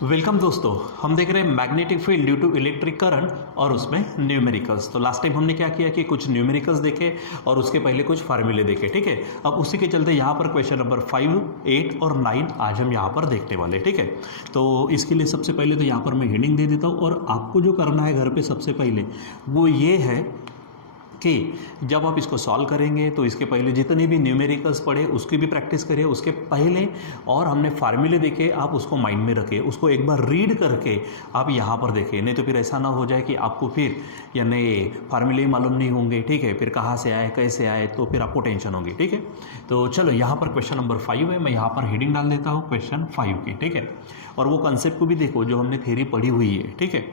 Welcome दोस्तों, हम देख रहे हैं magnetic field due to electric current और उसमें न्यूमेरिकल्स। तो लास्ट टाइम हमने क्या किया कि कुछ न्यूमेरिकल्स देखे और उसके पहले कुछ फार्मूले देखे, ठीक है। अब उसी के चलते यहाँ पर क्वेश्चन नंबर 5, 8 और 9 आज हम यहाँ पर देखने वाले, ठीक है। तो इसके लिए सबसे पहले तो यहाँ पर मैं हेडिंग दे देता हूँ और आपको जो करना है घर पर सबसे पहले वो ये है कि जब आप इसको सॉल्व करेंगे तो इसके पहले जितने भी न्यूमेरिकल्स पढ़े उसकी भी प्रैक्टिस करिए, उसके पहले और हमने फार्मूले देखे आप उसको माइंड में रखिए, उसको एक बार रीड करके आप यहाँ पर देखिए। नहीं तो फिर ऐसा ना हो जाए कि आपको फिर यानी फार्मूले मालूम नहीं होंगे, ठीक है, फिर कहाँ से आए कैसे आए तो फिर आपको टेंशन होगी, ठीक है। तो चलो यहाँ पर क्वेश्चन नंबर 5 है, मैं यहाँ पर हेडिंग डाल देता हूँ क्वेश्चन 5 की, ठीक है। और वो कंसेप्ट को भी देखो जो हमने थ्योरी पढ़ी हुई है, ठीक है।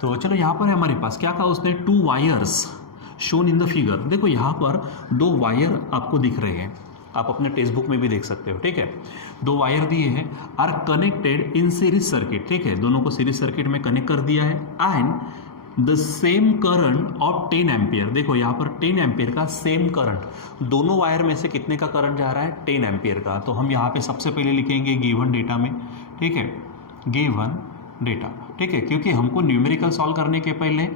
तो चलो यहाँ पर हमारे पास क्या कहा उसने, 2 wires shown in the figure. देखो यहाँ पर 2 वायर आपको दिख रहे हैं, आप अपने टेक्स्ट बुक में भी देख सकते हो, ठीक है। 2 वायर दिए हैं, are connected in series circuit, ठीक है, दोनों को सीरीज सर्किट में कनेक्ट कर दिया है। And the same current of 10 ampere, देखो यहाँ पर 10 एम्पियर का सेम करंट, दोनों वायर में से कितने का करंट जा रहा है, 10 एम्पियर का। तो हम यहाँ पे सबसे पहले लिखेंगे गिवन डेटा में, ठीक है, गिवन डेटा, ठीक है, क्योंकि हमको न्यूमेरिकल सॉल्व करने के पहले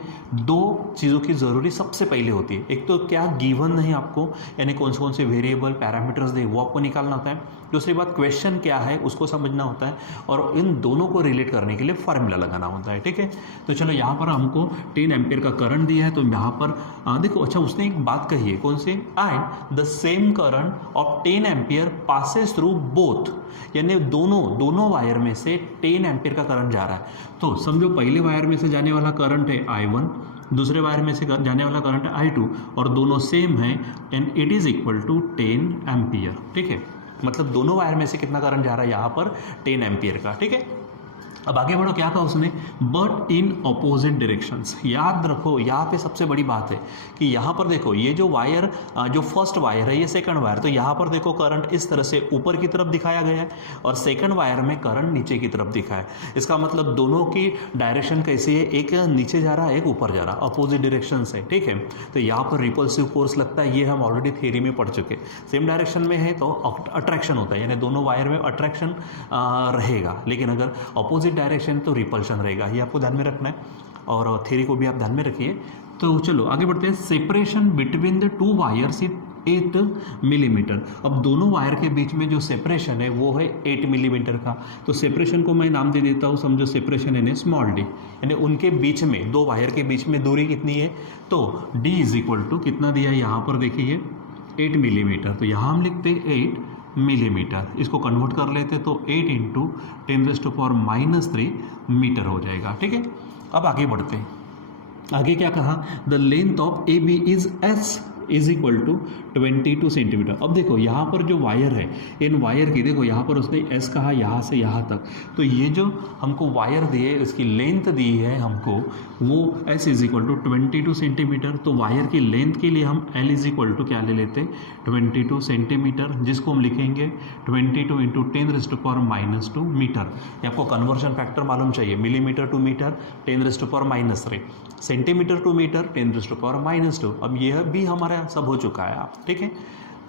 2 चीज़ों की ज़रूरी सबसे पहले होती है। एक तो क्या गिवन नहीं आपको, यानी कौन से वेरिएबल पैरामीटर्स दे वो आपको निकालना होता है। दूसरी बात क्वेश्चन क्या है उसको समझना होता है, और इन दोनों को रिलेट करने के लिए फार्मूला लगाना होता है, ठीक है। तो चलो यहाँ पर हमको 10 एम्पियर का करंट दिया है, तो यहाँ पर देखो, अच्छा उसने एक बात कही है, कौन सी, and the same current of 10 ampere passes through both, यानी दोनों वायर में से 10 एम्पियर का करंट जा रहा है। तो समझो पहले वायर में से जाने वाला करंट है I1, दूसरे वायर में से जाने वाला करंट है I2, और दोनों सेम है and it is equal to 10 ampere, ठीक है। मतलब दोनों वायर में से कितना करंट जा रहा है यहाँ पर, 10 एम्पियर का, ठीक है। अब आगे बढ़ो, क्या कहा उसने, बट इन अपोजिट डायरेक्शंस। याद रखो यहाँ पे सबसे बड़ी बात है कि यहाँ पर देखो ये जो वायर, जो फर्स्ट वायर है ये सेकंड वायर, तो यहाँ पर देखो करंट इस तरह से ऊपर की तरफ दिखाया गया है और सेकंड वायर में करंट नीचे की तरफ दिखा है। इसका मतलब दोनों की डायरेक्शन कैसी है, एक नीचे जा रहा है एक ऊपर जा रहा है, अपोजिट डायरेक्शन से, ठीक है। तो यहाँ पर रिपल्सिव फोर्स लगता है, ये हम ऑलरेडी थ्योरी में पढ़ चुके। सेम डायरेक्शन में है तो अट्रैक्शन होता है, यानी दोनों वायर में अट्रैक्शन रहेगा, लेकिन अगर अपोजिट डायरेक्शन तो रिपल्शन रहेगा, ये आपको ध्यान में रखना है, और थ्योरी को भी आप ध्यान में रखिए। तो चलो आगे बढ़ते हैं, separation between the 2 wires is 8 millimetre. अब दोनों वायर के बीच में जो सेपरेशन है वो है 8 मिलीमीटर का। तो सेपरेशन को मैं नाम दे देता हूँ, समझो सेपरेशन यानी स्मॉल डी, यानी उनके बीच में 2 वायर के बीच में दूरी कितनी है, तो d इज इक्वल टू कितना दिया है यहाँ पर देखिए 8 मिलीमीटर। तो यहाँ हम लिखते हैं 8 मिलीमीटर, इसको कन्वर्ट कर लेते तो 8 इंटू 10⁻³ मीटर हो जाएगा, ठीक है। अब आगे बढ़ते हैं, आगे क्या कहा, the length of A B is S is equal to 22 centimetre. अब देखो यहाँ पर जो वायर है, इन वायर की देखो यहाँ पर उसने एस कहा यहाँ से यहाँ तक, तो ये जो हमको वायर दिए इसकी लेंथ दी है हमको वो S is equal to 22 centimetre. तो वायर की लेंथ के लिए हम एल इज इक्वल टू क्या ले लेते, 22 सेंटीमीटर, जिसको हम लिखेंगे 22 इंटू 10⁻² मीटर। ये आपको कन्वर्जन फैक्टर मालूम चाहिए, millimetre to metre 10⁻³ centimetre to metre 10⁻²। अब यह भी हमारा सब हो चुका है, आप ठीक है।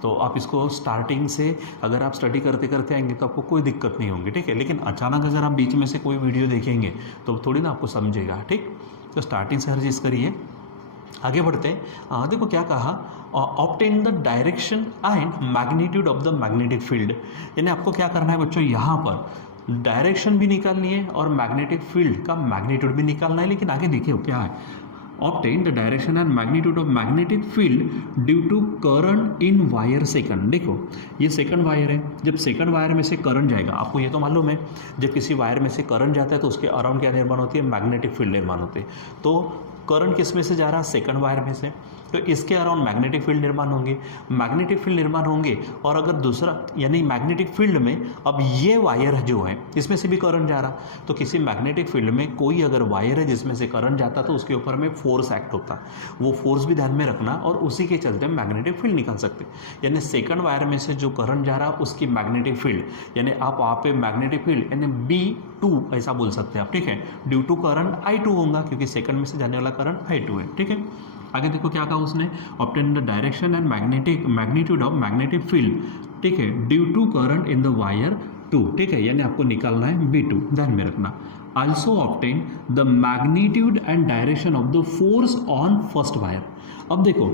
तो आप इसको स्टार्टिंग से अगर आप स्टडी करते करते आएंगे तो आपको कोई दिक्कत नहीं होगी, ठीक है। लेकिन अचानक अगर आप बीच में से कोई वीडियो देखेंगे तो थोड़ी ना आपको समझेगा, ठीक। तो स्टार्टिंग से हर चीज़ करिए। आगे बढ़ते हैं, देखो क्या कहा, obtain the direction and magnitude of the magnetic field, यानी आपको क्या करना है बच्चों, यहाँ पर डायरेक्शन भी निकालनी है और मैग्नेटिक फील्ड का मैग्नीट्यूड भी निकालना है। लेकिन आगे देखिए क्या है, obtain the direction and magnitude of magnetic field due to current in wire second. देखो ये सेकंड वायर है, जब सेकंड वायर में से करंट जाएगा, आपको ये तो मालूम है जब किसी वायर में से करंट जाता है तो उसके अराउंड क्या निर्माण होती है, मैग्नेटिक फील्ड निर्माण होती है। तो करंट किस में से जा रहा है, सेकंड वायर में से, तो इसके अराउंड मैग्नेटिक फील्ड निर्माण होंगे, मैग्नेटिक फील्ड निर्माण होंगे। और अगर दूसरा यानी मैग्नेटिक फील्ड में अब ये वायर जो है इसमें से भी करंट जा रहा, तो किसी मैग्नेटिक फील्ड में कोई अगर वायर है जिसमें से करंट जाता तो उसके ऊपर में फोर्स एक्ट होता, वो फोर्स भी ध्यान में रखना, और उसी के चलते मैग्नेटिक फील्ड निकाल सकते। यानी सेकंड वायर में से जो करंट जा रहा उसकी मैग्नेटिक फील्ड, यानी आप वहाँ पे मैग्नेटिक फील्ड यानी B2 ऐसा बोल सकते हैं आप, ठीक है, ड्यू टू करंट I2 होगा क्योंकि सेकंड में से जाने वाला करंट I2 है, ठीक है। आगे देखो क्या कहा उसने, obtain the direction and magnitude of magnetic field, ठीक है, due to current in the wire two, ठीक है, यानी आपको निकालना है B2, ध्यान में रखना। Also obtain the magnitude and direction of the force on first wire. अब देखो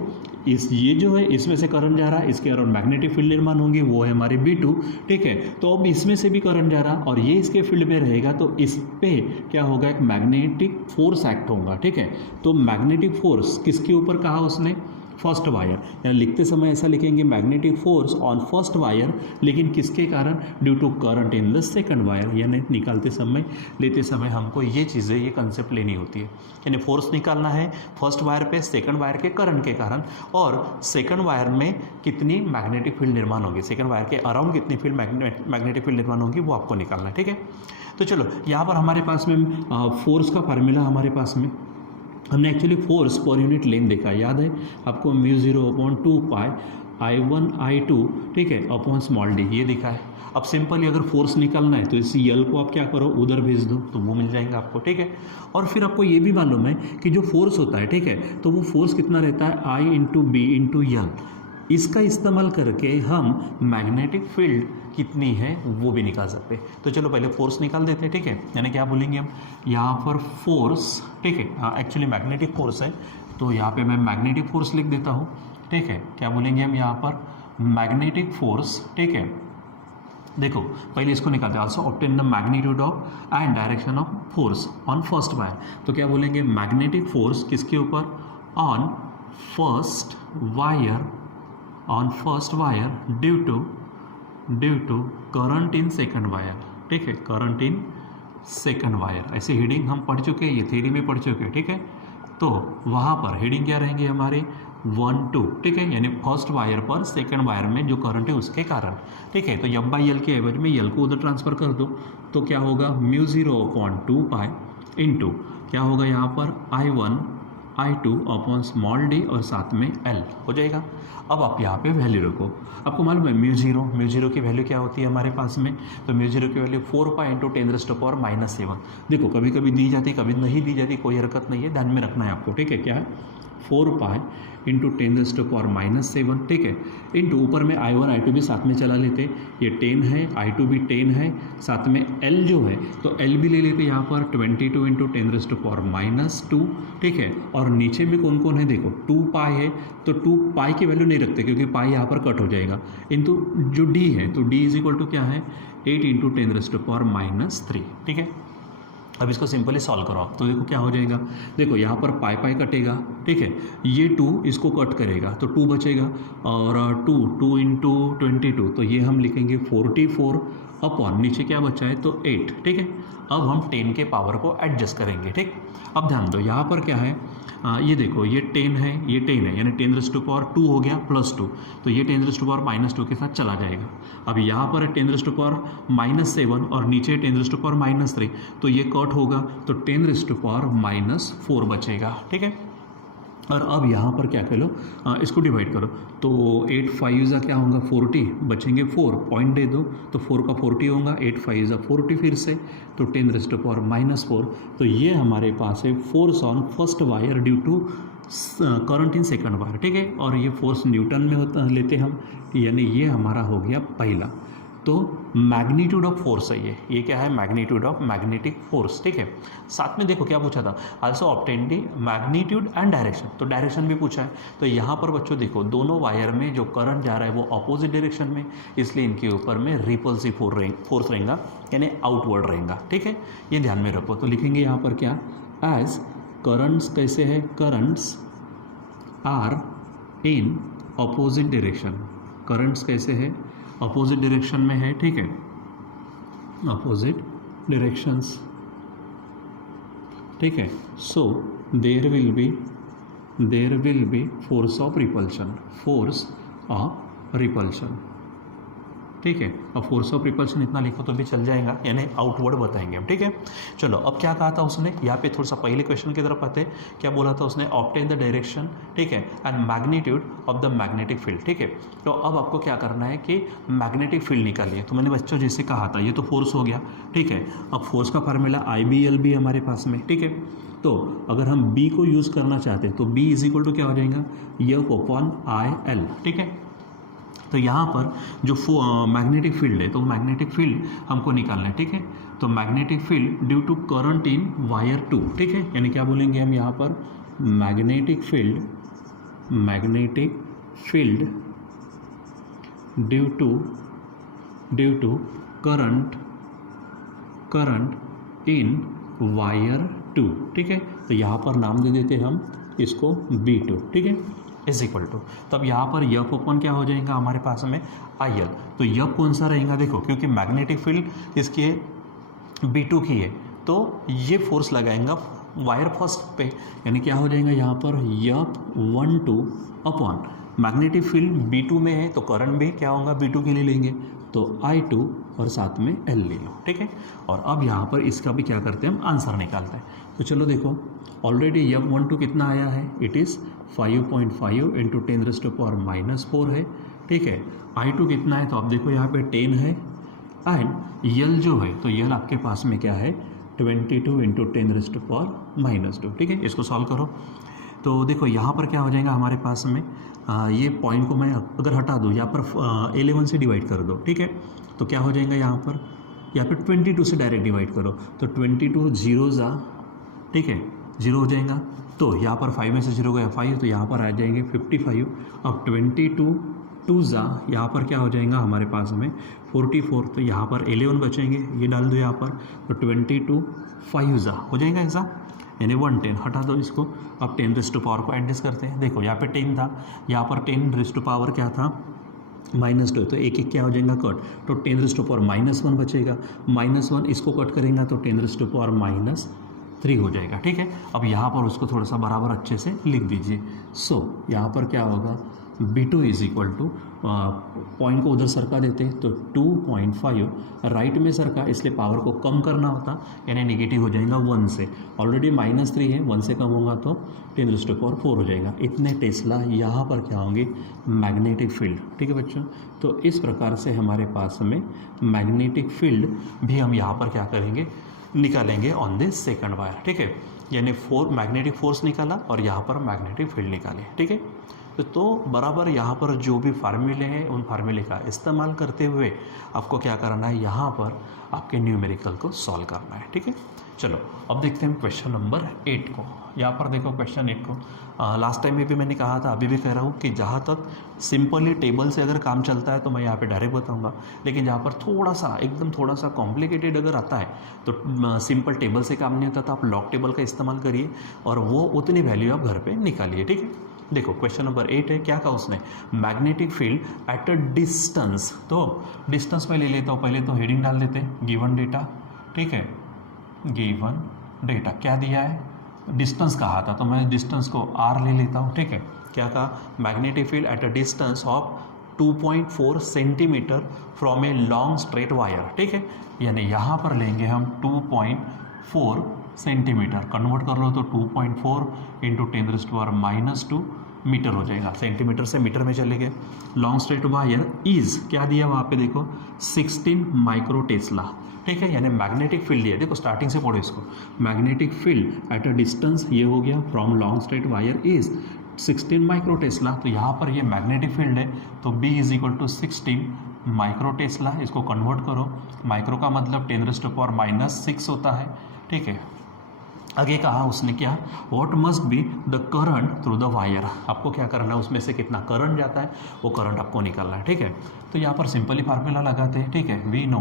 ये जो है इसमें से करंट जा रहा है, इसके अराउंड मैग्नेटिक फील्ड निर्माण होंगे, वो है हमारे B2, ठीक है। तो अब इसमें से भी करंट जा रहा और ये इसके फील्ड में रहेगा, तो इस पे क्या होगा, एक मैग्नेटिक फोर्स एक्ट होगा, ठीक है। तो मैग्नेटिक फोर्स किसके ऊपर कहा उसने, फर्स्ट वायर, यानी लिखते समय ऐसा लिखेंगे magnetic force on first wire, लेकिन किसके कारण, due to current in the second wire, यानी निकालते समय लेते समय हमको ये चीज़ें, ये कंसेप्ट लेनी होती है। यानी फोर्स निकालना है फर्स्ट वायर पे सेकंड वायर के करंट के कारण, और सेकंड वायर में कितनी मैग्नेटिक फील्ड निर्माण होगी, सेकंड वायर के अराउंड कितनी फील्ड मैग्नेटिक फील्ड निर्माण होगी, वो आपको निकालना है, ठीक है। तो चलो यहाँ पर हमारे पास में फोर्स का फार्मूला हमारे पास में, हमने actually force per unit length देखा, याद है आपको, μ0/2 पाई I1 I2, ठीक है, अपॉन स्मॉल d, ये दिखा है। अब सिंपली अगर फोर्स निकालना है तो इस यल को आप क्या करो, उधर भेज दो, तो वो मिल जाएगा आपको, ठीक है। और फिर आपको ये भी मालूम है कि जो फोर्स होता है, ठीक है, तो वो फोर्स कितना रहता है, I × B × L। इसका इस्तेमाल करके हम मैग्नेटिक फील्ड कितनी है वो भी निकाल सकते हैं। तो चलो पहले फोर्स निकाल देते हैं, ठीक है। यानी क्या बोलेंगे हम यहाँ पर फोर्स, ठीक है, हाँ एक्चुअली मैग्नेटिक फोर्स है, तो यहाँ पे मैं मैग्नेटिक फोर्स लिख देता हूँ, ठीक है। क्या बोलेंगे हम यहाँ पर, मैग्नेटिक फोर्स, ठीक है। देखो पहले इसको निकालते हैं, also obtain the magnitude of and direction of force on first wire. तो क्या बोलेंगे, मैग्नेटिक फोर्स किसके ऊपर, on first wire, on first wire due to current in second wire, ठीक है, करंट इन सेकंड वायर। ऐसे हेडिंग हम पढ़ चुके हैं, ये थ्योरी में पढ़ चुके हैं, ठीक है। तो वहाँ पर हेडिंग क्या रहेंगे हमारे, 1 2, ठीक है, यानी फर्स्ट वायर पर सेकंड वायर में जो करंट है उसके कारण, ठीक है। तो F/L के एवज में L को उधर ट्रांसफर कर दो, तो क्या होगा, μ0/2 पाई इंटू क्या होगा यहाँ पर I1 I2 upon small d और साथ में L हो जाएगा। अब आप यहाँ पे वैल्यू रखो, आपको मालूम है म्यू जीरो की वैल्यू क्या होती है हमारे पास में, तो म्यू जीरो की वैल्यू 4 पाई इंटू 10⁻⁻⁷। देखो कभी कभी दी जाती, कभी नहीं दी जाती, कोई हरकत नहीं है, ध्यान में रखना है आपको, ठीक है। क्या है, 4 पाई इंटू 10⁻⁷, ठीक है, इंटू ऊपर में I1 I2 भी साथ में चला लेते, ये 10 है, I2 भी 10 है, साथ में L जो है तो L भी ले लेते यहाँ पर 22 इंटू 10⁻², ठीक है। और नीचे में कौन कौन है, देखो 2 पाई है, तो 2 पाई की वैल्यू नहीं रखते क्योंकि पाई यहाँ पर कट हो जाएगा, इंटू जो D है, तो D = क्या है, 8 इंटू 10⁻⁻3, ठीक है। अब इसको सिंपली सॉल्व करो आप, तो देखो क्या हो जाएगा, देखो यहाँ पर पाई कटेगा, ठीक है, ये 2 इसको कट करेगा तो 2 बचेगा, और 2 इंटू 22, तो ये हम लिखेंगे 44 अपॉन नीचे क्या बचा है, तो 8, ठीक है। अब हम 10 के पावर को एडजस्ट करेंगे, ठीक। अब ध्यान दो यहाँ पर क्या है, ये देखो ये 10 है, ये 10 है, यानी 10⁻² हो गया +2, तो ये 10⁻⁻² के साथ चला जाएगा। अब यहाँ पर 10⁻⁻7 और नीचे 10⁻⁻3, तो ये कट होगा, तो 10⁻⁻4 बचेगा, ठीक है। और अब यहाँ पर क्या करो, इसको डिवाइड करो, तो 8 5 क्या होगा, 40, बचेंगे 4, पॉइंट दे दो, तो 4 का 40 होगा, 8 5 40 फिर से, तो 10⁻⁻4, तो ये हमारे पास है force on first wire due to current in second wire, ठीक है। और ये फोर्स न्यूटन में होता लेते हम, यानी ये हमारा हो गया पहला। तो मैग्नीट्यूड ऑफ फोर्स है ये क्या है, मैग्नीट्यूड ऑफ मैग्नेटिक फोर्स, ठीक है। साथ में देखो क्या पूछा था, also obtain the magnitude and direction, तो डायरेक्शन भी पूछा है। तो यहाँ पर बच्चों देखो दोनों वायर में जो करंट जा रहा है वो अपोजिट डायरेक्शन में, इसलिए इनके ऊपर में रिपल्सिव फोर्स रहेगा, यानी आउटवर्ड रहेगा, ठीक है। ये ध्यान में रखो, तो लिखेंगे यहाँ पर क्या, एज करंट्स कैसे है, currents are in opposite direction, currents कैसे है, अपोजिट डायरेक्शन में है, ठीक है, अपोजिट डायरेक्शंस, ठीक है। So there will be force of repulsion, ठीक है। अब फोर्स ऑफ रिपल्शन इतना लिखो तो भी चल जाएगा, यानी आउटवर्ड बताएंगे हम, ठीक है। चलो अब क्या कहा था उसने, यहाँ पे थोड़ा सा पहले क्वेश्चन की तरफ आते, क्या बोला था उसने, ऑब्टेन द डायरेक्शन, ठीक है, and magnitude of the magnetic field, ठीक है। तो अब आपको क्या करना है कि मैग्नेटिक फील्ड निकालिए। तो मैंने बच्चों जैसे कहा था, ये तो फोर्स हो गया, ठीक है। अब फोर्स का फार्मूला IBL भी हमारे पास में, ठीक है। तो अगर हम B को यूज़ करना चाहते हैं तो B = क्या हो जाएगा, F/IL, ठीक है। तो यहाँ पर जो मैग्नेटिक फील्ड है तो मैग्नेटिक फील्ड हमको निकालना है, ठीक है। तो magnetic field due to current in wire 2, ठीक है, यानी क्या बोलेंगे हम यहाँ पर magnetic field due to current in wire 2, ठीक है। तो यहाँ पर नाम दे देते हम इसको B2, ठीक है, इज इक्वल टू, तब यहाँ पर यफ ओपन क्या हो जाएगा हमारे पास में IL। तो यफ कौन सा रहेगा देखो, क्योंकि मैग्नेटिक फील्ड इसके B2 की है तो ये फोर्स लगाएंगा वायर फर्स्ट पे, यानी क्या हो जाएगा यहाँ पर F12 upon magnetic field B2 में है तो करंट भी क्या होगा B2 के लिए लेंगे तो I2 और साथ में L ले लो, ठीक है। और अब यहाँ पर इसका भी क्या करते हैं हम आंसर निकालते हैं। तो चलो देखो ऑलरेडी F12 कितना आया है, इट इज़ 5.5 इंटू 10⁻⁻4 है, ठीक है। I2 कितना है तो आप देखो यहाँ पे 10 है एंड L जो है तो L आपके पास में क्या है 22 इंटू 10⁻⁻2, ठीक है। इसको सॉल्व करो तो देखो यहाँ पर क्या हो जाएगा हमारे पास में ये पॉइंट को मैं अगर हटा दूँ यहाँ पर 11 से डिवाइड कर दो, ठीक है। तो क्या हो जाएगा यहाँ पर 22 से डायरेक्ट डिवाइड करो तो 22 जीरो जा, ठीक है, 0 हो जाएगा। तो यहाँ पर 5 में से 0 गया 5 तो यहाँ पर आ जाएंगे 55। अब 22 2 जा यहाँ पर क्या हो जाएगा हमारे पास में 44, तो यहाँ पर 11 बचेंगे, ये डाल दो यहाँ पर तो 22 5 जा हो जाएगा ऐसा, यानी 110 हटा दो इसको। अब 10⁻⁻ को एडजस्ट करते हैं, देखो यहाँ पे 10 था, यहाँ पर 10⁻⁻ क्या था -2, तो एक क्या हो जाएगा कट, तो 10⁻⁻1 बचेगा, -1 इसको कट करेंगे तो 10⁻3 हो जाएगा, ठीक है। अब यहाँ पर उसको थोड़ा सा बराबर अच्छे से लिख दीजिए। सो यहाँ पर क्या होगा B2 is equal two point को उधर सरका देते तो 2.5 राइट में सरका, इसलिए पावर को कम करना होता यानी नेगेटिव हो जाएगा 1 से, ऑलरेडी -3 है, 1 से कम होगा तो 10⁻4 हो जाएगा। इतने टेस्ला यहाँ पर क्या होंगे मैग्नेटिक फील्ड, ठीक है बच्चों। तो इस प्रकार से हमारे पास में मैग्नेटिक फील्ड भी हम यहाँ पर क्या करेंगे निकालेंगे ऑन दिस सेकंड वायर, ठीक है। यानी मैग्नेटिक फोर्स निकाला और यहाँ पर मैग्नेटिक फील्ड निकाले, ठीक है। तो बराबर यहाँ पर जो भी फार्मूले हैं उन फार्मूले का इस्तेमाल करते हुए आपको क्या करना है, यहाँ पर आपके न्यूमेरिकल को सॉल्व करना है, ठीक है। चलो अब देखते हैं क्वेश्चन नंबर 8 को। यहाँ पर देखो क्वेश्चन 8 को लास्ट टाइम में भी मैंने कहा था, अभी भी कह रहा हूँ कि जहाँ तक सिंपली टेबल से अगर काम चलता है तो मैं यहाँ पे डायरेक्ट बताऊँगा, लेकिन जहाँ पर थोड़ा सा एकदम थोड़ा सा कॉम्प्लिकेटेड अगर आता है तो सिंपल टेबल से काम नहीं होता, तो आप लॉग टेबल का इस्तेमाल करिए और वो उतनी वैल्यू आप घर पर निकालिए, ठीक है। देखो क्वेश्चन नंबर 8 है, क्या कहा उसने magnetic field at a distance, तो डिस्टेंस में ले लेता हूँ, पहले तो हेडिंग डाल देते हैं गिवन डेटा, ठीक है। गिवन डेटा क्या दिया है, डिस्टेंस कहा था तो मैं डिस्टेंस को r ले लेता हूँ, ठीक है। क्या कहा magnetic field at a distance of 2.4 centimetre from a long straight wire, ठीक है। यानी यहाँ पर लेंगे हम 2.4 सेंटीमीटर, कन्वर्ट कर लो तो 2.4 इंटू 10⁻⁻2 मीटर हो जाएगा, सेंटीमीटर से मीटर में चले गए। लॉन्ग स्ट्रेट वायर इज क्या दिया वहाँ पे देखो 16 माइक्रो टेस्ला, ठीक है। यानी मैग्नेटिक फील्ड दिया, देखो स्टार्टिंग से पढ़ो इसको, magnetic field at a distance ये हो गया from long straight wire is 16 micro tesla, तो यहाँ पर ये मैग्नेटिक फील्ड है तो B is equal to 16 micro tesla, इसको कन्वर्ट करो, माइक्रो का मतलब 10⁻⁻6 होता है, ठीक है। आगे कहा उसने क्या what must be the current through the wire, आपको क्या करना है उसमें से कितना करंट जाता है वो करंट आपको निकालना है, ठीक है। तो यहाँ पर सिंपली फार्मूला लगाते हैं, ठीक है। वी नो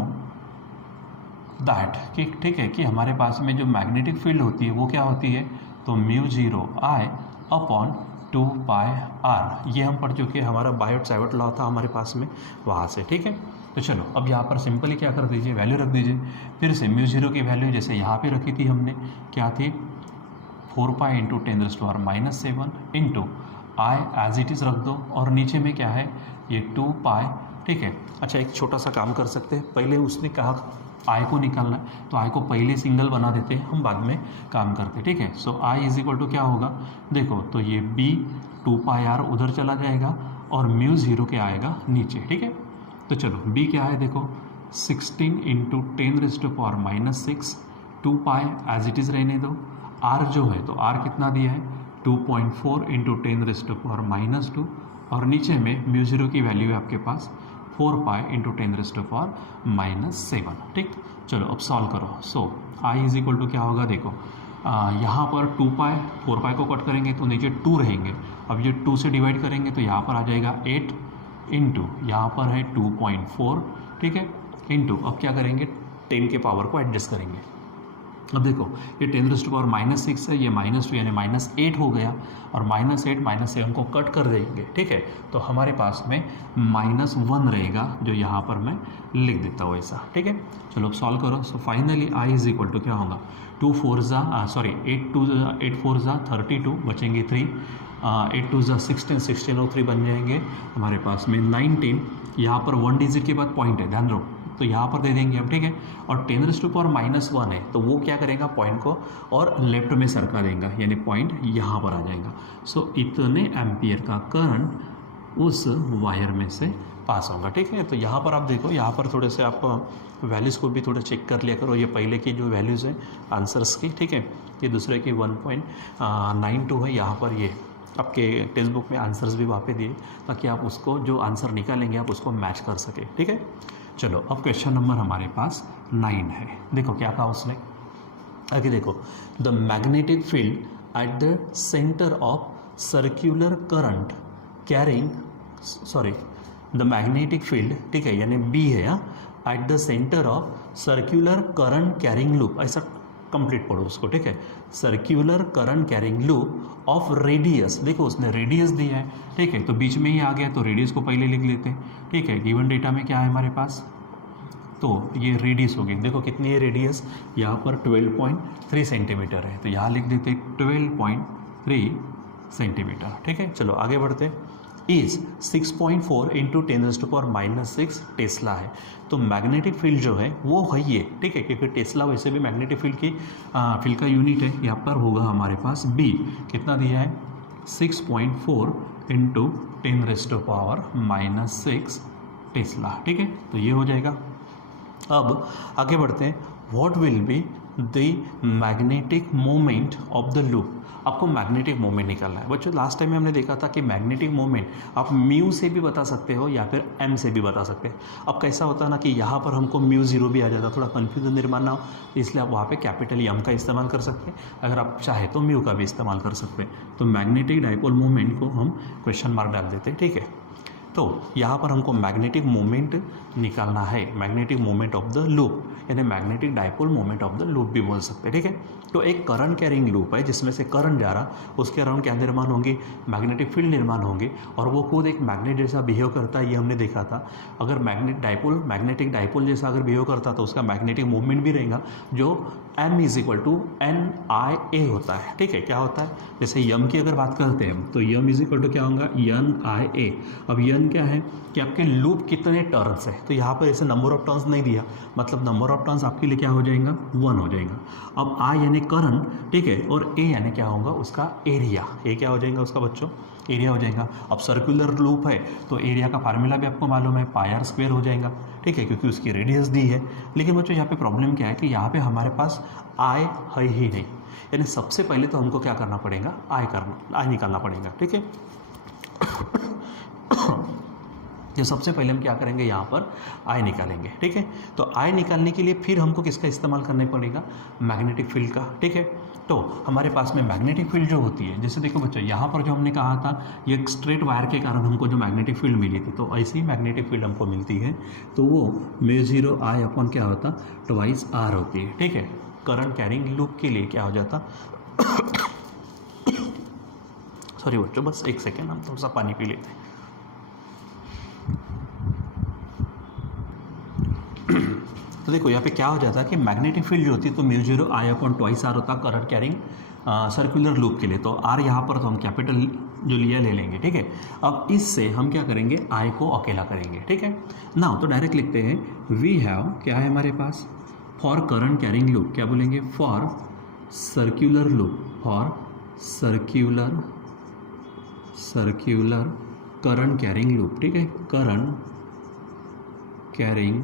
दैट कि ठीक है कि हमारे पास में जो मैग्नेटिक फील्ड होती है वो क्या होती है तो μ0I अपॉन 2πr, ये हम पढ़ चुके हैं, हमारा बायोट सावर्ट लॉ था हमारे पास में वहाँ से, ठीक है। तो चलो अब यहाँ पर सिंपली क्या कर दीजिए वैल्यू रख दीजिए, फिर से μ0 की वैल्यू जैसे यहाँ पे रखी थी हमने क्या थी 4π into 10⁻⁻7 into I as it is रख दो और नीचे में क्या है ये 2π, ठीक है। अच्छा एक छोटा सा काम कर सकते हैं, पहले उसने कहा I को निकालना है तो I को पहले सिंगल बना देते हैं, हम बाद में काम करते हैं, ठीक है। सो I इज इक्वल टू क्या होगा देखो तो ये B 2πr उधर चला जाएगा और μ0 के आएगा नीचे, ठीक है। तो चलो B क्या है देखो 16 इंटू 10⁻⁻6 2π एज इट इज़ रहने दो, R जो है तो R कितना दिया है 2.4 इंटू 10⁻⁻2 और नीचे में म्यू ज़ीरो की वैल्यू है आपके पास 4 पाई इंटू 10⁻⁻⁷ ठीक। चलो अब सॉल्व करो। सो आई इज इक्वल टू क्या होगा देखो, यहाँ पर 2 पाई 4 पाई को कट करेंगे तो नीचे 2 रहेंगे। अब ये 2 से डिवाइड करेंगे तो यहाँ पर आ जाएगा 8 इंटू यहाँ पर है 2.4 ठीक है, इंटू अब क्या करेंगे 10 के पावर को एडजस्ट करेंगे। अब देखो ये 10⁻⁻⁶ है, ये -2 यानी -8 हो गया, और -8 -7 को कट कर देंगे ठीक है, तो हमारे पास में -1 रहेगा, जो यहाँ पर मैं लिख देता हूँ ऐसा ठीक है। चलो अब सॉल्व करो। So finally I is equal to क्या होगा 8 4 ज़ा 32 बचेंगे 3, 8 2 ज़ा 16 16 और 3 बन जाएंगे हमारे पास में 19। यहाँ पर 1 डिजिट के बाद पॉइंट है, ध्यान रखो, तो यहाँ पर दे देंगे हम ठीक है, और 10⁻⁻1 है तो वो क्या करेगा पॉइंट को और लेफ्ट में सरका देगा, यानी पॉइंट यहाँ पर आ जाएगा। सो इतने एम्पियर का करंट उस वायर में से पास होगा ठीक है। तो यहाँ पर आप देखो, यहाँ पर थोड़े से आप वैल्यूज़ को भी थोड़ा चेक कर लिया करो, ये पहले की जो वैल्यूज़ हैं आंसर्स की ठीक है, ये दूसरे की 1.92 है, यहाँ पर ये आपके टेक्स्ट बुक में आंसर्स भी वहाँ पे दिए, ताकि आप उसको जो आंसर निकालेंगे आप उसको मैच कर सके ठीक है। चलो अब क्वेश्चन नंबर हमारे पास 9 है। देखो क्या कहा उसने, आगे देखो, the magnetic field at the centre of circular current carrying the magnetic field ठीक है, यानी बी है at the centre of circular current carrying loop, ऐसा कंप्लीट पढ़ो उसको ठीक है। Circular current carrying loop of radius, देखो उसने रेडियस दिया है ठीक है, तो बीच में ही आ गया तो रेडियस को पहले लिख लेते हैं ठीक है। गिवन डेटा में क्या है हमारे पास, तो ये रेडियस होगी, देखो कितनी है रेडियस, यहाँ पर 12.3 सेंटीमीटर है, तो यहाँ लिख देते 12.3 सेंटीमीटर ठीक है। चलो आगे बढ़ते हैं। इज 6.4 इंटू 10⁻⁻6 टेस्ला है, तो मैग्नेटिक फील्ड जो है वो है ये ठीक है, क्योंकि टेस्ला वैसे भी मैग्नेटिक फील्ड का यूनिट है। यहाँ पर होगा हमारे पास बी, कितना दिया है 6.4 इंटू 10⁻⁻6 टेस्ला ठीक है, तो ये हो जाएगा। अब आगे बढ़ते हैं। What will be the magnetic moment of the loop, आपको मैग्नेटिक मोमेंट निकालना है बच्चों। लास्ट टाइम में हमने देखा था कि मैग्नेटिक मोमेंट आप म्यू से भी बता सकते हो या फिर एम से भी बता सकते हैं। अब कैसा होता है ना कि यहाँ पर हमको म्यू ज़ीरो भी आ जाता, थोड़ा कन्फ्यूजन निर्माण ना हो, इसलिए आप वहाँ पे कैपिटल एम का इस्तेमाल कर सकते हैं, अगर आप चाहे तो म्यू का भी इस्तेमाल कर सकते हैं। तो मैग्नेटिक डाइपोल मोमेंट को हम क्वेश्चन मार्क डाल देते हैं ठीक है। तो यहाँ पर हमको मैग्नेटिक मोमेंट निकालना है, magnetic moment of the loop, यानी magnetic dipole moment of the loop भी बोल सकते हैं ठीक है। तो एक करंट कैरिंग लूप है जिसमें से करंट जा रहा, उसके अराउंड क्या निर्माण होंगे, मैग्नेटिक फील्ड निर्माण होंगे, और वो खुद एक मैग्नेट जैसा बिहेव करता है, ये हमने देखा था। अगर मैग्नेटिक डाइपोल जैसा अगर बिहेव करता तो उसका मैग्नेटिक मूवमेंट भी रहेगा, जो m is equal to NIA होता है ठीक है। क्या होता है, जैसे यम की अगर बात करते हैं तो यम इज इक्वल टू क्या होगा NIA। अब यन क्या है कि आपके लूप कितने टर्न्स है, तो यहाँ पर ऐसे नंबर ऑफ टर्न्स नहीं दिया, मतलब नंबर ऑफ टर्न्स आपके लिए क्या हो जाएगा 1 हो जाएगा। अब I यानी करंट ठीक है, और A यानी क्या होगा उसका एरिया, ए क्या हो जाएगा उसका बच्चों एरिया हो जाएगा। अब सर्कुलर लूप है तो एरिया का फार्मूला भी आपको मालूम है, पाई स्क्वायर हो जाएगा ठीक है, क्योंकि उसकी रेडियस दी है। लेकिन बच्चों यहाँ पे प्रॉब्लम क्या है कि यहाँ पे हमारे पास आई है ही नहीं, यानी सबसे पहले तो हमको क्या करना पड़ेगा आई निकालना पड़ेगा ठीक है। तो सबसे पहले हम क्या करेंगे, यहाँ पर आई निकालेंगे ठीक है। तो आई निकालने के लिए फिर हमको किसका इस्तेमाल करना पड़ेगा, मैग्नेटिक फील्ड का ठीक है। तो हमारे पास में मैग्नेटिक फील्ड जो होती है, जैसे देखो बच्चों यहाँ पर जो हमने कहा था ये एक स्ट्रेट वायर के कारण हमको जो मैग्नेटिक फील्ड मिली थी, तो ऐसी ही मैग्नेटिक फील्ड हमको मिलती है, तो वो μ0 I अपॉन क्या होता 2R होती है ठीक है। करंट कैरिंग लूप के लिए क्या हो जाता सॉरी बच्चों बस एक सेकेंड, हम थोड़ा सा पानी पी लेते हैं। तो देखो यहाँ पे क्या हो जाता है कि मैग्नेटिक फील्ड जो होती है तो μ0 I अपॉन 2R होता करंट कैरिंग सर्कुलर लूप के लिए। तो R यहाँ पर तो हम कैपिटल जो लिया ले लेंगे ठीक है। अब इससे हम क्या करेंगे, I को अकेला करेंगे ठीक है ना। तो डायरेक्ट लिखते हैं वी हैव, क्या है हमारे पास, फॉर करंट कैरिंग लूप क्या बोलेंगे, for circular loop, for circular current carrying loop ठीक है, करंट कैरिंग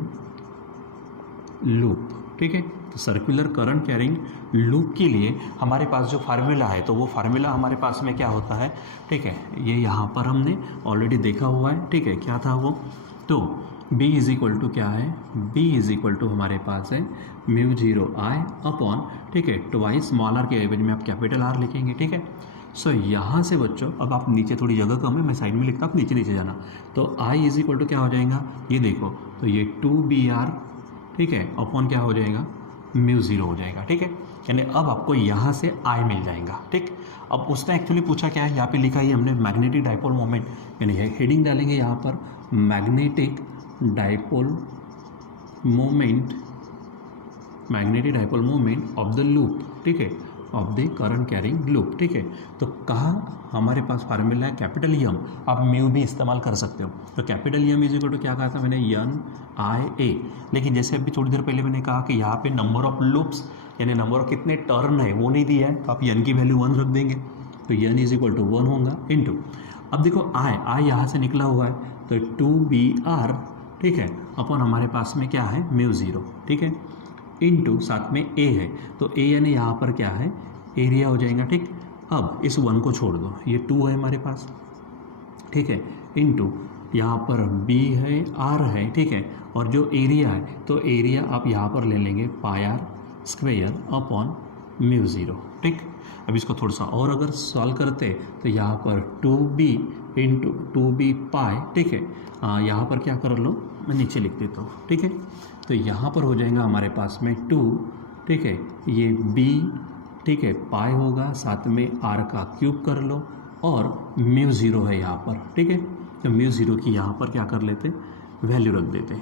लूप ठीक है। तो सर्कुलर करंट कैरिंग लूप के लिए हमारे पास जो फार्मूला है, तो वो फार्मूला हमारे पास में क्या होता है, ठीक है, ये यहाँ पर हमने ऑलरेडी देखा हुआ है, ठीक है, क्या था वो, तो B इज इक्वल टू क्या है, B इज इक्वल टू हमारे पास है म्यू 0 I अपॉन, ठीक है, ट्वाइस स्मॉल आर के एवज में आप कैपिटल R लिखेंगे, ठीक है। सो यहाँ से बच्चों अब आप नीचे थोड़ी जगह कम है, मैं साइड में लिखता हूँ, आप नीचे नीचे जाना, तो I इज इक्वल टू क्या हो जाएगा, ये देखो, तो ये 2BR, ठीक है, अपॉन क्या हो जाएगा, म्यू 0 हो जाएगा, ठीक है। यानी अब आपको यहाँ से I मिल जाएगा, ठीक। अब उसने एक्चुअली पूछा क्या है, यहाँ पे लिखा है हमने मैग्नेटिक डाइपोल मोमेंट, यानी हेडिंग डालेंगे यहाँ पर magnetic dipole moment, magnetic dipole moment of the loop, ठीक है, of the current carrying loop, ठीक है। तो कहाँ हमारे पास फार्मूला है कैपिटल यम, आप म्यू भी इस्तेमाल कर सकते हो, तो capital M is equal to क्या कहा था मैंने, NIA, लेकिन जैसे अभी थोड़ी देर पहले मैंने कहा कि यहाँ पे नंबर ऑफ लूप्स यानी नंबर ऑफ कितने टर्न है वो नहीं दिया है, तो आप n की वैल्यू 1 रख देंगे, तो n इज इक्वल टू 1 होगा इनटू, अब देखो I यहाँ से निकला हुआ है, तो 2BR, ठीक है, अपन हमारे पास में क्या है म्यू 0, ठीक है, इनटू साथ में A है, तो A यानी यहाँ पर क्या है, एरिया हो जाएगा, ठीक। अब इस 1 को छोड़ दो, ये 2 है हमारे पास, ठीक है, इनटू यहाँ पर B है, R है, ठीक है, और जो एरिया है, तो एरिया आप यहाँ पर ले लेंगे पाई R स्क्वेयर अपॉन म्यू 0, ठीक। अब इसको थोड़ा सा और अगर सॉल्व करते तो यहाँ पर 2B इंटू 2B पाई, ठीक है, यहाँ पर क्या कर लो, मैं नीचे लिख देता हूँ, ठीक है, तो यहाँ पर हो जाएगा हमारे पास में 2, ठीक है, ये B, ठीक है, पाई होगा, साथ में R का क्यूब कर लो, और म्यू 0 है यहाँ पर, ठीक है, तो म्यू 0 की यहाँ पर क्या कर लेते, वैल्यू रख देते,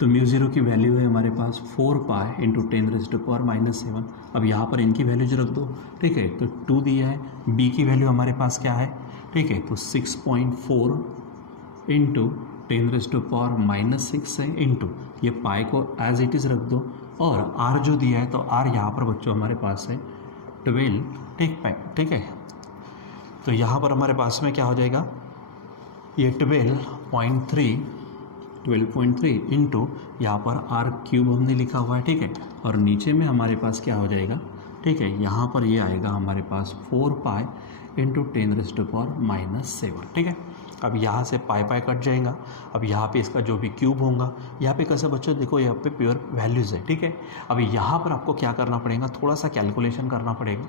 तो म्यू 0 की वैल्यू है हमारे पास 4 पाई इंटू 10⁻⁻⁷। अब यहाँ पर इनकी वैल्यूज रख दो, ठीक है, तो 2 दिया है, B की वैल्यू हमारे पास क्या है, ठीक है, तो 6.4 इंटू 10⁻⁻6 है, इंटू ये पाई को एज इट इज़ रख दो, और R जो दिया है, तो R यहाँ पर बच्चों हमारे पास है 12, ठीक है, तो यहाँ पर हमारे पास में क्या हो जाएगा, ये 12.3 इंटू यहाँ पर R क्यूब हमने लिखा हुआ है, ठीक है, और नीचे में हमारे पास क्या हो जाएगा, ठीक है, यहाँ पर ये आएगा हमारे पास 4 पाई इंटू 10⁻⁻7, ठीक है। अब यहाँ से पाई पाई कट जाएगा, अब यहाँ पे इसका जो भी क्यूब होगा, यहाँ पे कैसे बच्चों देखो, यहाँ पे प्योर वैल्यूज़ है, ठीक है। अब यहाँ पर आपको क्या करना पड़ेगा, थोड़ा सा कैलकुलेशन करना पड़ेगा,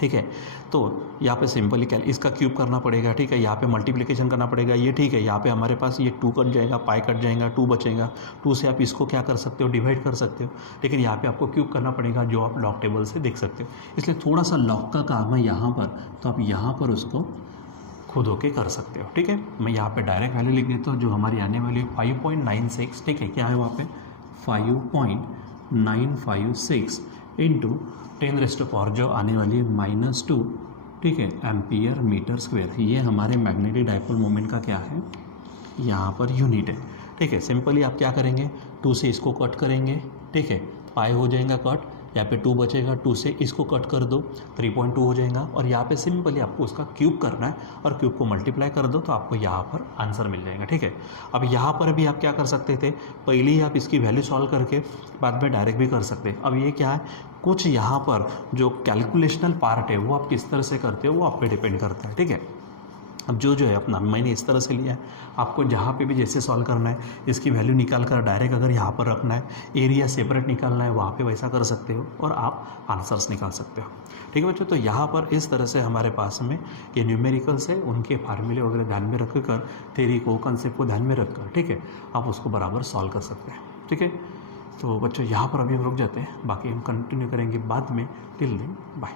ठीक है, तो यहाँ पे सिंपली इसका क्यूब करना पड़ेगा, ठीक है, यहाँ पे मल्टीप्लिकेशन करना पड़ेगा, ये ठीक है, यहाँ पे हमारे पास ये 2 कट जाएगा, पाई कट जाएगा, 2 बचेगा, 2 से आप इसको क्या कर सकते हो, डिवाइड कर सकते हो, लेकिन यहाँ पे आपको क्यूब करना पड़ेगा, जो आप लॉग टेबल से देख सकते हो, इसलिए थोड़ा सा लॉग का काम है यहाँ पर, तो आप यहाँ पर उसको खुद होके कर सकते हो, ठीक है। मैं यहाँ पे डायरेक्ट वैल्यू लिख देता हूँ, जो हमारी आने वाली 5.96, ठीक है, क्या है वहाँ पे 5.956 इंटू 10⁻⁻, जो आने वाली है -2, ठीक है, एम्पियर मीटर स्क्वायर, ये हमारे मैग्नेटिक डाइपोल मोमेंट का क्या है, यहाँ पर यूनिट है, ठीक है। सिंपली आप क्या करेंगे, 2 से इसको कट करेंगे, ठीक है, पाई हो जाएगा कट, यहाँ पे 2 बचेगा, 2 से इसको कट कर दो, 3.2 हो जाएगा, और यहाँ पे सिंपली आपको उसका क्यूब करना है, और क्यूब को मल्टीप्लाई कर दो, तो आपको यहाँ पर आंसर मिल जाएगा, ठीक है। अब यहाँ पर भी आप क्या कर सकते थे, पहले ही आप इसकी वैल्यू सॉल्व करके बाद में डायरेक्ट भी कर सकते हैं। अब ये क्या है, कुछ यहाँ पर जो कैलकुलेशनल पार्ट है वो आप किस तरह से करते हो वो आप पे डिपेंड करता है, ठीक है। अब जो है अपना मैंने इस तरह से लिया है, आपको जहाँ पे भी जैसे सॉल्व करना है, इसकी वैल्यू निकाल कर डायरेक्ट अगर यहाँ पर रखना है, एरिया सेपरेट निकालना है, वहाँ पे वैसा कर सकते हो, और आप आंसर्स निकाल सकते हो, ठीक है बच्चों। तो यहाँ पर इस तरह से हमारे पास में ये न्यूमेरिकल्स है, उनके फार्मूले वगैरह ध्यान में रख कर, थ्योरी को, कंसेप्ट को ध्यान में रख कर, ठीक है, आप उसको बराबर सॉल्व कर सकते हैं, ठीक है। तो बच्चों यहाँ पर अभी हम रुक जाते हैं, बाकी हम कंटिन्यू करेंगे बाद में। Till then bye.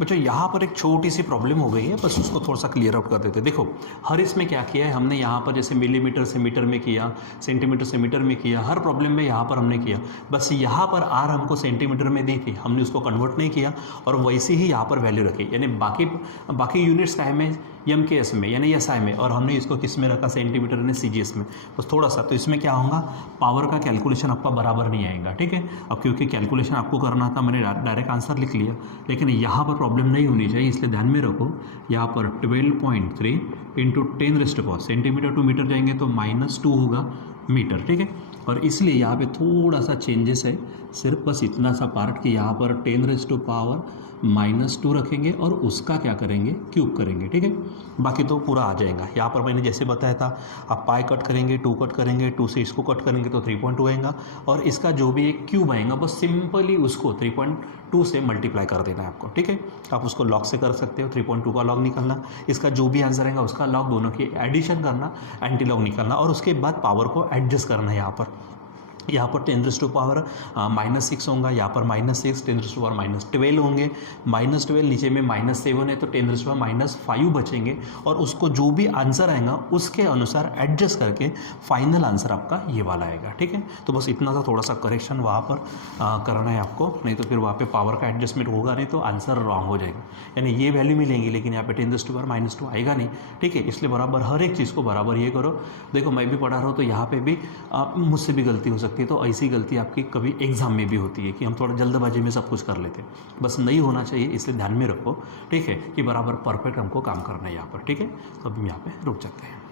बच्चों यहाँ पर एक छोटी सी प्रॉब्लम हो गई है, बस उसको थोड़ा सा क्लियर आउट कर देते हैं। देखो हर इसमें क्या किया है हमने, यहाँ पर जैसे मिलीमीटर से मीटर में किया, सेंटीमीटर से मीटर में किया, हर प्रॉब्लम में यहाँ पर हमने किया, बस यहाँ पर आर हमको सेंटीमीटर में दी थी, हमने उसको कन्वर्ट नहीं किया और वैसे ही यहाँ पर वैल्यू रखी, यानी बाकी यूनिट्स का में एम के एस में यानी एस आई में, और हमने इसको किस में रखा, सेंटीमीटर ने सी जी एस में, बस थोड़ा सा। तो इसमें क्या होगा, पावर का कैलकुलेशन आपका बराबर नहीं आएगा, ठीक है। अब क्योंकि कैलकुलेशन आपको करना था, मैंने डायरेक्ट आंसर लिख लिया, लेकिन यहाँ पर प्रॉब्लम नहीं होनी चाहिए, इसलिए ध्यान में रखो। यहाँ पर 12.3 इंटू 10⁻, सेंटीमीटर टू मीटर जाएंगे तो -2 होगा, मीटर, ठीक है। और इसलिए यहाँ पे थोड़ा सा चेंजेस है, सिर्फ बस इतना सा पार्ट कि यहाँ पर 10⁻⁻² रखेंगे और उसका क्या करेंगे, क्यूब करेंगे, ठीक है। बाकी तो पूरा आ जाएगा। यहाँ पर मैंने जैसे बताया था, आप पाई कट करेंगे, 2 कट करेंगे, 2 से इसको कट करेंगे तो 3.2 आएगा, और इसका जो भी एक क्यूब आएगा बस सिंपली उसको 3.2 से मल्टीप्लाई कर देना है आपको, ठीक है। आप उसको लॉग से कर सकते हो, 3.2 का लॉग निकालना, इसका जो भी आंसर आएगा उसका लॉग, दोनों की एडिशन करना, एंटी लॉग निकालना, और उसके बाद पावर को एडजस्ट करना है। यहाँ पर 10⁻⁻6 होगा, यहाँ पर -6, 10⁻⁻12 होंगे, -12 नीचे में -7 है तो 10⁻⁻5 बचेंगे, और उसको जो भी आंसर आएगा उसके अनुसार एडजस्ट करके फाइनल आंसर आपका ये वाला आएगा, ठीक है। तो बस इतना सा थोड़ा सा करेक्शन वहाँ पर करना है आपको, नहीं तो फिर वहाँ पे पावर का एडजस्टमेंट होगा नहीं तो आंसर रॉन्ग हो जाएगा। यानी ये वैल्यू मिलेंगी लेकिन यहाँ पे 10⁻⁻2 आएगा नहीं, ठीक है। इसलिए बराबर हर एक चीज़ को बराबर ये करो। देखो मैं भी पढ़ा रहा हूँ तो यहाँ पे भी मुझसे भी गलती हो सकती है, तो ऐसी गलती आपकी कभी एग्जाम में भी होती है कि हम थोड़ा जल्दबाजी में सब कुछ कर लेते हैं, बस नहीं होना चाहिए, इसलिए ध्यान में रखो, ठीक है, कि बराबर परफेक्ट हमको काम करना है यहाँ पर, ठीक है। तो अब हम यहाँ पे रुक जाते हैं।